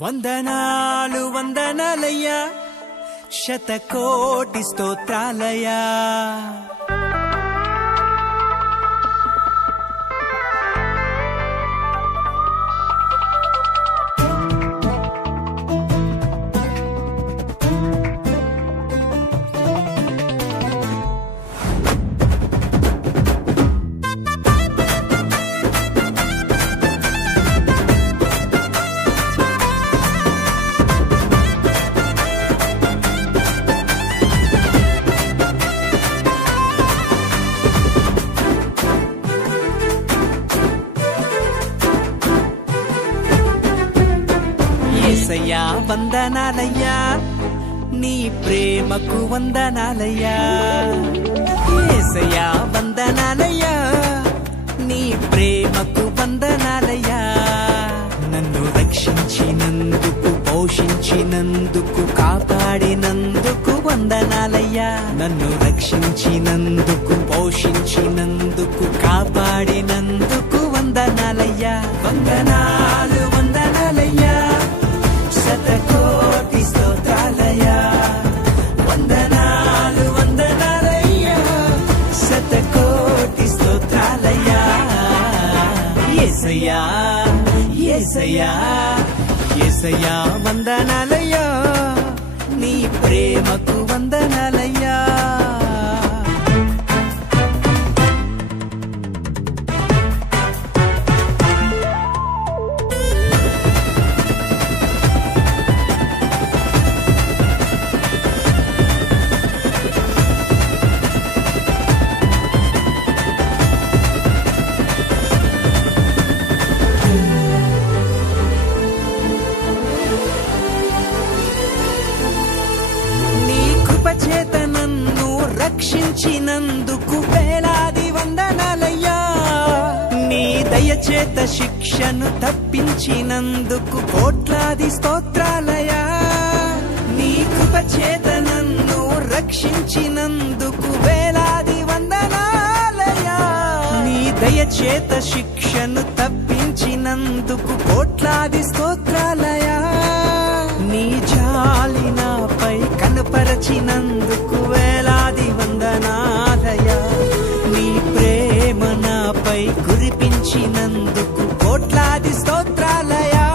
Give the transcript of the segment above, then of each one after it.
వందనాలు వందనాలయ్యా, శతకోటి స్తోత్రాలయ్యా. యేసయ్యా వందనాలయ్యా, నీ ప్రేమకు వందనాలయ్యా. యేసయ్యా వందనాలయ్యా, నీ ప్రేమకు వందనాలయ్యా. నన్ను రక్షించినందుకు, పోషించినందుకు, కాపాడినందుకు వందనాలయ్యా. నన్ను రక్షించినందుకు, పోషించినందుకు, కాపాడినందుకు వందనాలయ్యా. వందనాలు వందనాలయ్యా, శతకోటి స్తోత్రాలయ్యా. వందనాలు వందనాలయ్యా, శతకోటి స్తోత్రాలయ్యా. యేసయ్యా యేసయ్యా యేసయ్యా వందనాలయ్యా, నీ ప్రేమకు వందనాలయ్యా. చేత నన్ను రక్షించినందుకు వేలాది వందనాలయ్యా. నీ దయచేత శిక్షను తప్పించినందుకు కోట్లాది స్తోత్రాలయ్యా. నీ కృప చేత నన్ను రక్షించినందుకు వేలాది వందనాలయ్యా. నీ దయచేత శిక్షను తప్పించినందుకు కోట్లాది స్తోత్రాలయ్యా. నీ జాలి నాపై కనపరచినందుకు వేలాది వందనాలయ్యా. నీ ప్రేమ నాపై కురిపించినందుకు కోట్లాది స్తోత్రాలయ్యా.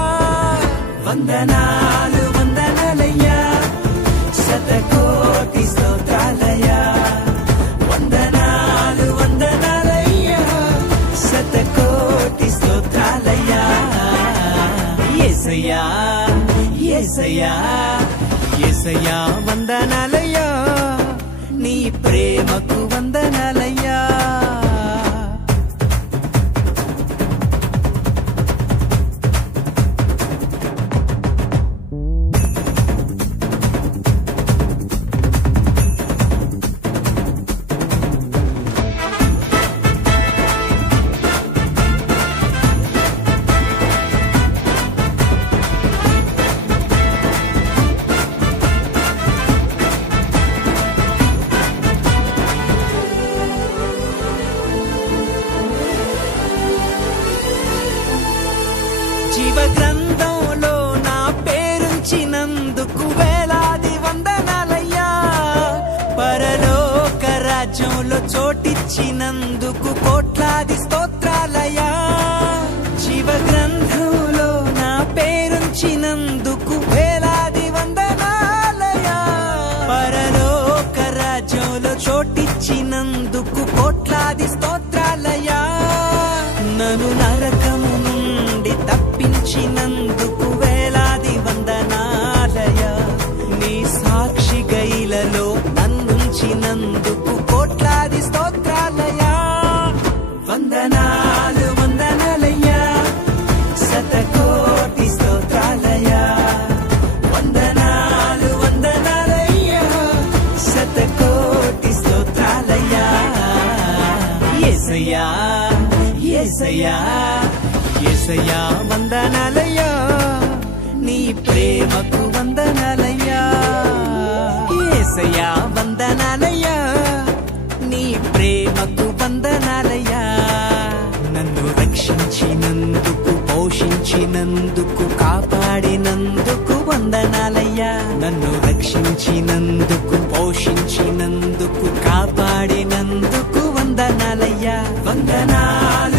వందనాలు వందనాలయ్యా, శతకోటి స్తోత్రాలయ్యా. వందనాలు వందనాలయ్యా, శతకోటి స్తోత్రాలయ్యా. యేసయ్యా యేసయ్యా యేసయ్యా వందనాలయ్యా, నీ ప్రేమకు వందనాలయ్యా. జీవ గ్రంథంలో నా పేరుంచినందుకు వేలాది వందనాలయ్యా. పరలోక రాజ్యంలో చోటిచ్చినందుకు కోట్లాది స్తోత్రాలయ్యా. జీవ గ్రంథంలో నా పేరుంచినందుకు వేలాది వందనాలయ్యా. పరలోక రాజ్యంలో చోటిచ్చినందుకు కోట్లాది స్తోత్రాలయ్యా. నన్ను నరకము నుండి తప్పించినందుకు వేలాది వందనాలయ్యా. నీ సాక్షి గైలలో నన్నుంచినందుకు కోట్లాది స్తోత్రాలయ్యా. వందనాలు వందనాలయ్యా, శతకోటి స్తోత్రాలయ్యా. వందనాలు వందనాలయ్యా, శతకోటి స్తోత్రాలయ్యా. యేసయ్యా యేసయ్యా యేసయ్యా వందనాలయ్యా, నీ ప్రేమకు వందనాలయ్యా. యేసయ్యా వందనాలయ్యా, నీ ప్రేమకు వందనాలయ్యా. నన్ను రక్షించినందుకు, పోషించినందుకు, కాపాడి కాపాడినందుకు వందనాలయ్యా. నన్ను రక్షించినందుకు, పోషించినందుకు, కాపాడినందుకు వందనాలయ్యా. వందనాలు